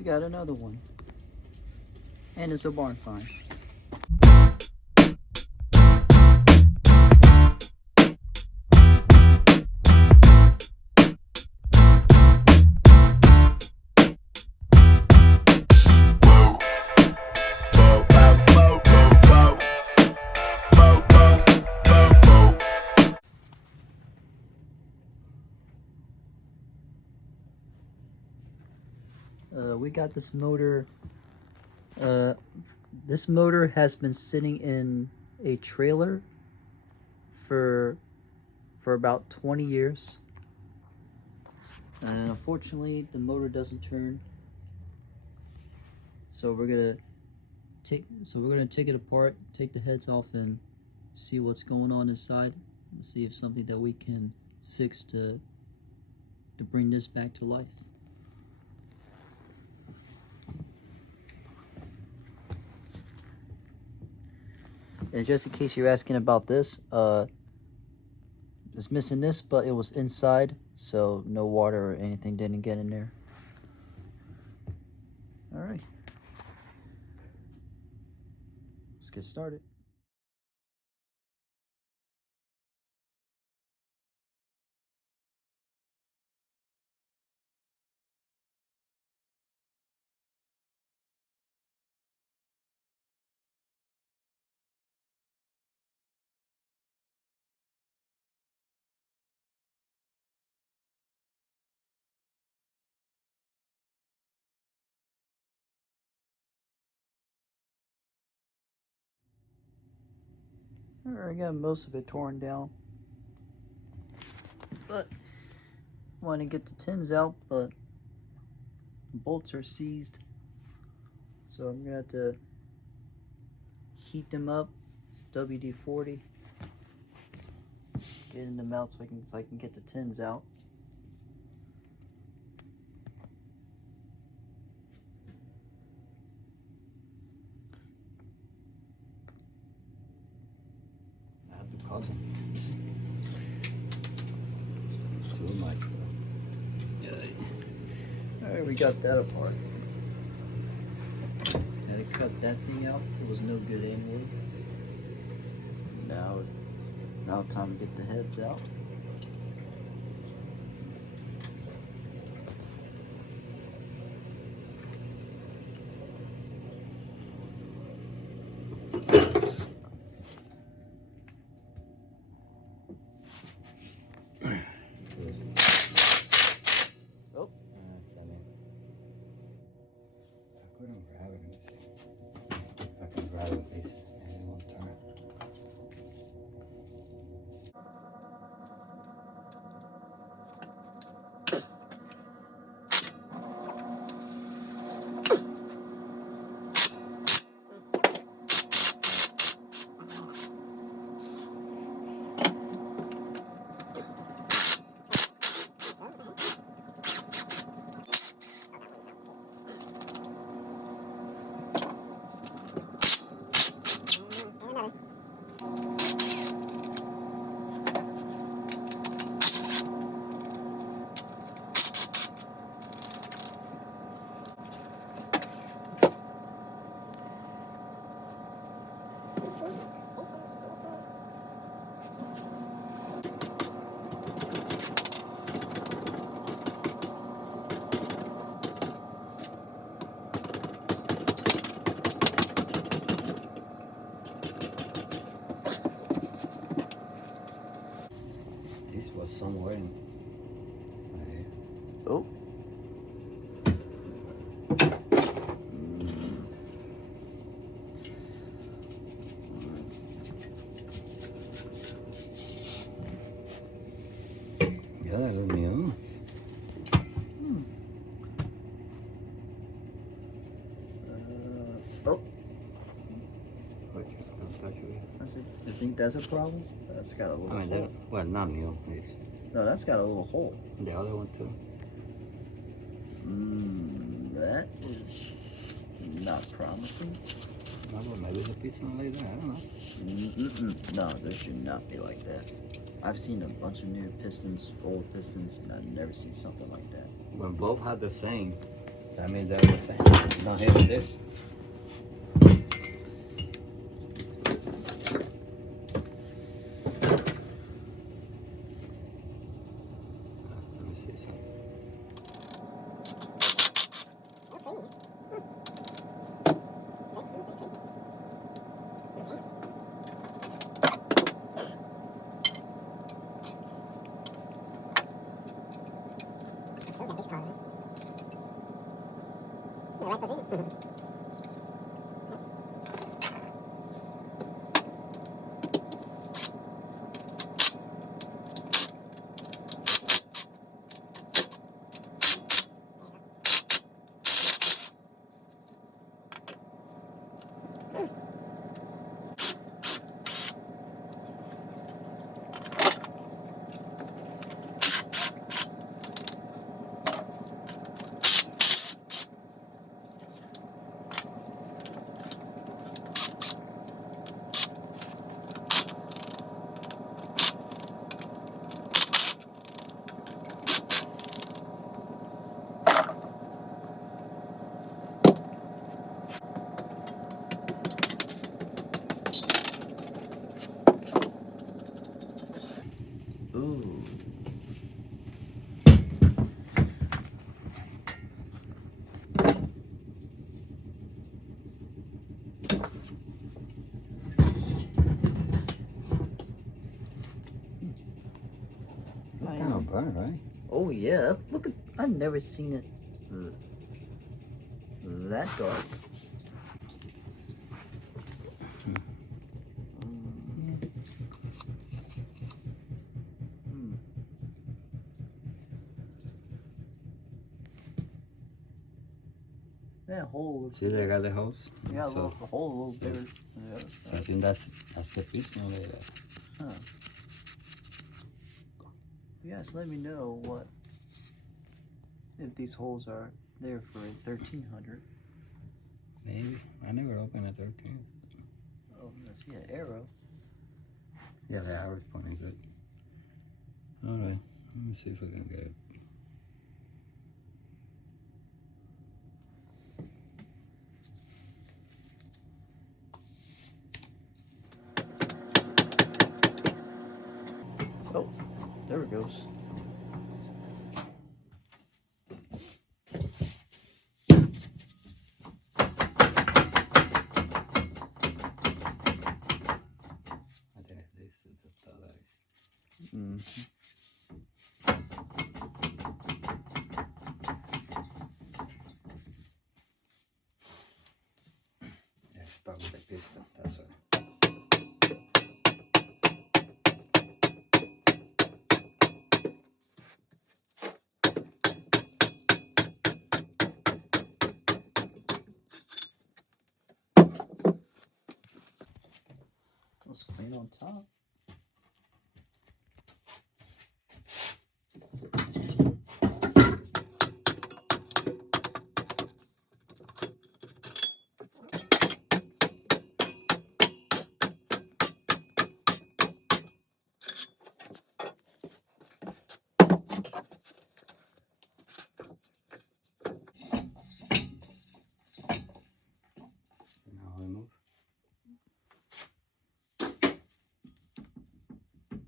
we got another one. And it's a barn find. We got this motor. This motor has been sitting in a trailer for about 20 years. And unfortunately, the motor doesn't turn. So we're gonna take it apart, take the heads off, and see what's going on inside, and see if something that we can fix to bring this back to life. And just in case you're asking about this, it's missing this, but it was inside, so no water or anything didn't get in there. All right, let's get started. All right, I got most of it torn down, but want to get the tins out, but the bolts are seized, so I'm gonna have to heat them up. It's WD-40, getting them out so I can get the tins out. Too much. Alright, we got that apart. Had to cut that thing out. It was no good anyway. Now time to get the heads out. I couldn't grab it. Let's see if I can grab it, please. And it won't turn. This was somewhere in here. Oh. Yeah, that was me. Oh. Don't touch it. You think that's a problem? That's got a little hole. That, well, not new. It's No, that's got a little hole. the other one too. That is not promising. No, but maybe the piston like that. I don't know. No, there should not be like that. I've seen a bunch of new pistons, old pistons, and I've never seen something like that. When both had the same, That means they're the same. It's not hitting this. Let me see something. Ooh. Kind of burn, right? Oh yeah, look at, I've never seen it that dark. That hole is, See, they got the hose. yeah, So, the hole a little bigger than the other so I side. think that's the piston there. Huh. Yes, let me know what, if these holes are there for a 1300. Maybe. I never opened a 13. Oh, I see an arrow. Yeah, the arrow's pointing good. Alright, let me see if I can get it. Oh, there it goes. I think this is the stuff that is. Yeah, stuck with the piston, that's why. Let's clean on top. Now we move.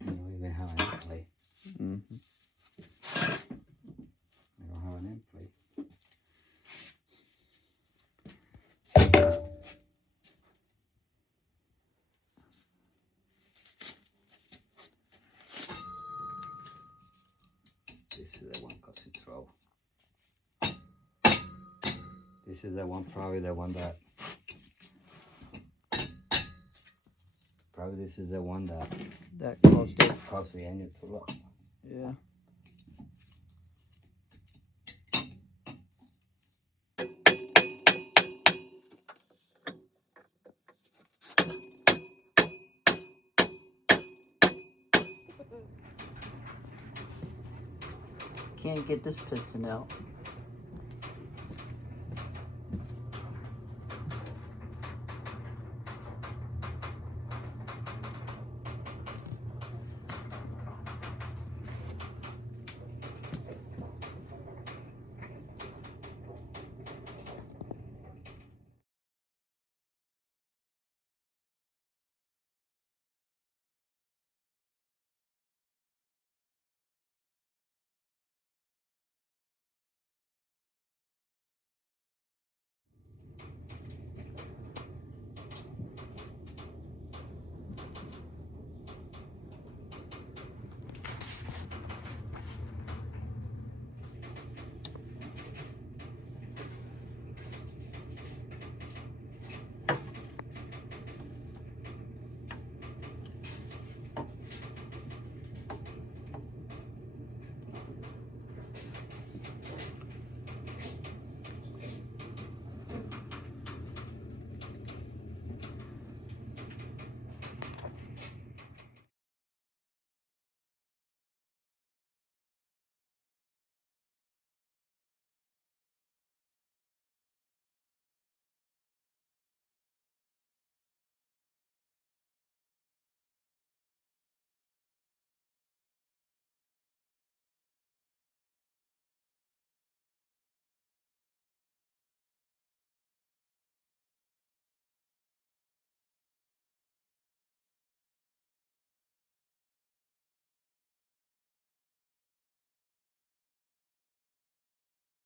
We don't even have an end plate. We don't have an end plate. This is the one causing trouble. This is the one, probably the one that. Probably this is the one that caused it. caused the engine to lock. Yeah. Can't get this piston out.